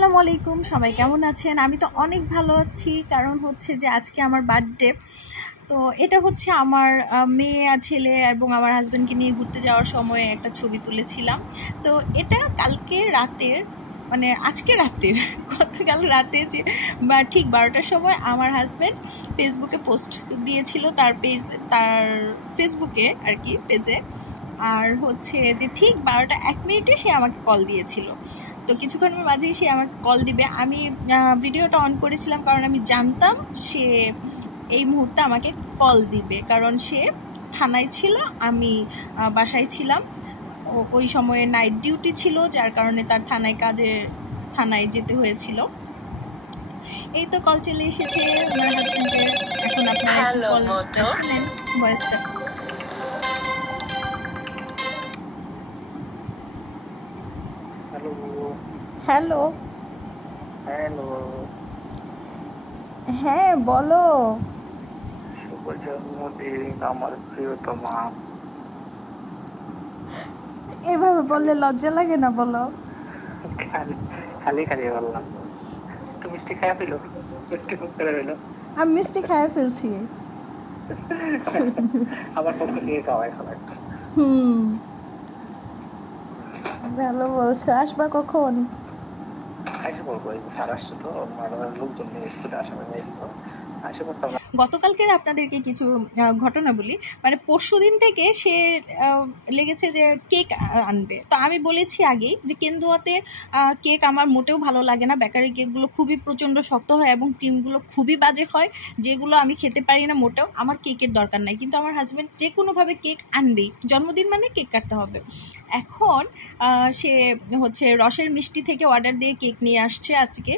আসসালামু আলাইকুম, সবাই কেমন আছেন? আমি তো অনেক ভালো আছি, কারণ হচ্ছে যে আজকে আমার বার্থডে। তো এটা হচ্ছে আমার মেয়ে আর ছেলে এবং আমার হাজব্যান্ডকে নিয়ে ঘুরতে যাওয়ার সময় একটা ছবি তুলেছিলাম। তো এটা কালকে রাতের, মানে আজকে রাতের গতকাল রাতে যে ঠিক 12টার সময় আমার হাজব্যান্ড ফেসবুকে পোস্ট দিয়েছিল তার ফেসবুকে আর কি পেজে। আর হচ্ছে যে ঠিক 12টা 1 মিনিটে সে আমাকে কল দিয়েছিল। তো কিছুক্ষণের মাঝেই সে আমাকে কল দিবে। আমি ভিডিওটা অন করেছিলাম কারণ আমি জানতাম সে এই মুহূর্তে আমাকে কল দিবে, কারণ সে থানায় ছিল, আমি বাসায় ছিলাম। ওই সময়ে নাইট ডিউটি ছিল, যার কারণে তার থানায় যেতে হয়েছিল। এই তো কল চলে এসেছে আমার হাজব্যান্ডের। এখন আপনারা কল শুনেন ভয়েসটা। হ্যালো হ্যালো, হ্যাঁ বলো। শুভ জন্মদিন আমার প্রিয়তমা। এভাবে বললে লজ্জা লাগে না? বলো। খালি খালি বললাম। একটু মিষ্টি খাইয়া ফেলো, একটু করে ফেলো। আমি মিষ্টি খাইয়া ফেলছি। আবার পক্ষ দিয়ে খাওয়া এখন একটা। ভালো বলছো। আসবা কখন? আইসে বলবো, এই স্যার আসছে তো, লোকজন নিয়ে স্কুলে আসামে নিয়েছিল, আসে করতাম। গতকালকের আপনাদেরকে কিছু ঘটনা বলি। মানে পরশুদিন থেকে সে লেগেছে যে কেক আনবে। তো আমি বলেছি আগেই যে কেন্দুয়াতে কেক আমার মোটেও ভালো লাগে না। বেকারি কেকগুলো খুবই প্রচণ্ড শক্ত হয় এবং ক্রিমগুলো খুবই বাজে হয়, যেগুলো আমি খেতে পারি না মোটেও। আমার কেকের দরকার নাই, কিন্তু আমার হাজব্যান্ড যে কোনোভাবে কেক আনবেই। জন্মদিন মানে কেক কাটতে হবে। এখন সে হচ্ছে রসের মিষ্টি থেকে অর্ডার দিয়ে কেক নিয়ে আসছে আজকে।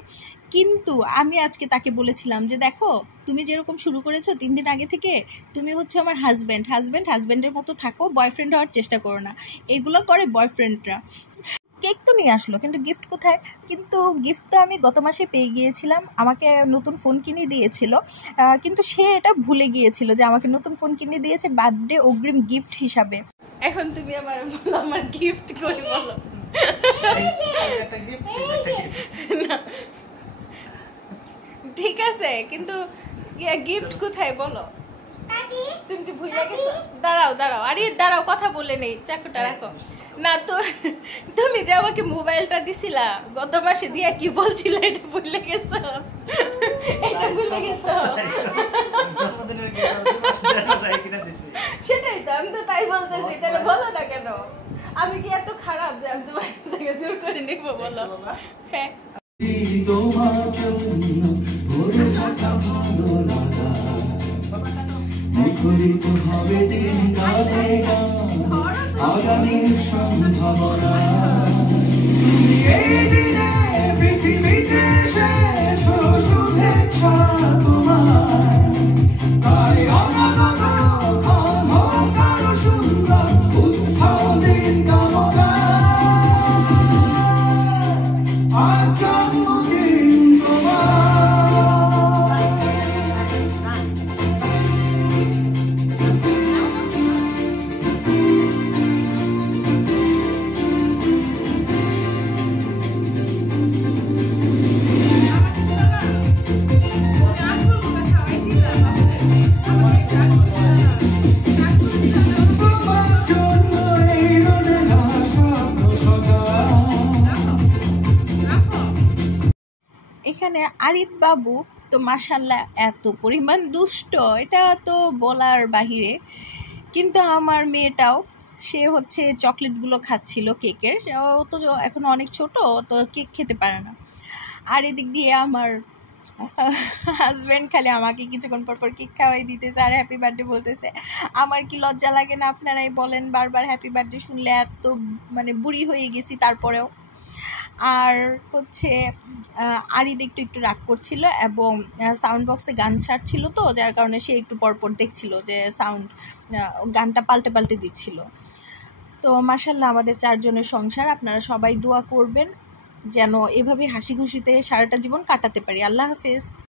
কিন্তু আমি আজকে তাকে বলেছিলাম যে দেখো, তুমি যেরকম শুরু করেছো 3 দিন আগে থেকে, তুমি হচ্ছে আমার হাজব্যান্ডের মতো থাকো, বয়ফ্রেন্ড হওয়ার চেষ্টা করো না। এগুলো করে বয়ফ্রেন্ডরা। কেক তো নিয়ে আসলো, কিন্তু গিফট কোথায়? কিন্তু গিফট তো আমি গত মাসে পেয়ে গিয়েছিলাম। আমাকে নতুন ফোন কিনে দিয়েছিল, কিন্তু সে এটা ভুলে গিয়েছিল যে আমাকে নতুন ফোন কিনে দিয়েছে বার্থডে অগ্রিম গিফট হিসাবে। এখন তুমি আমার বলো, আমার গিফট কই বলো। না ঠিক আছে, কিন্তু গিফট কোথায় বলো? তুমি কি ভুলে গেছো? দাঁড়াও আরে দাঁড়াও, কথা বলে নেই, চাকুটা রাখো না। তো তুমি যে আমাকে মোবাইলটা দিছিলা গত মাসে দিয়া, কি বলছিলে এটা ভুলে গেছো? এটা ভুলে গেছো? সেটাই তো, আমি তো তাই বলতেছি। তাহলে বলো না কেন? আমি কি এত খারাপ যে আমি তোমার থেকে জোর করে নিবো? বলো। হ্যাঁ, তোমার জন্য ভরে থাকা ভালো লাগা মুখরিত হবে দিন কালে আগামীর সম্ভাবনা। এই দিনে পৃথিবীতে শেষ শুভেচ্ছা তোমার, তাই অনাগত ক্ষণ হোক আরো সুন্দর উৎসব দিন কামনা। আর জন্মদিন এখানে আরিত বাবু তো মাশাল্লাহ এত পরিমাণ দুষ্ট, এটা তো বলার বাহিরে। কিন্তু আমার মেয়েটাও, সে হচ্ছে চকলেটগুলো খাচ্ছিল কেকের। ও তো এখন অনেক ছোট, তো কেক খেতে পারে না। আর এদিক দিয়ে আমার হাজব্যান্ড খালি আমাকে কিছুক্ষণ পর কেক খাওয়াই দিতেছে আর হ্যাপি বার্থডে বলতেছে। আমার কি লজ্জা লাগে না? আপনারাই বলেন, বারবার হ্যাপি বার্থডে শুনলে এত মানে বুড়ি হয়ে গেছি তারপরেও। আর হচ্ছে আরিদ একটু রাগ করছিল এবং সাউন্ড বক্সে গান ছাড়ছিল, তো যার কারণে সে একটু পরপর দেখছিল যে গানটা পাল্টে দিচ্ছিল। তো মাশাল্লাহ আমাদের 4 জনের সংসার। আপনারা সবাই দোয়া করবেন যেন এভাবে হাসি খুশিতে সারাটা জীবন কাটাতে পারি। আল্লাহ হাফেজ।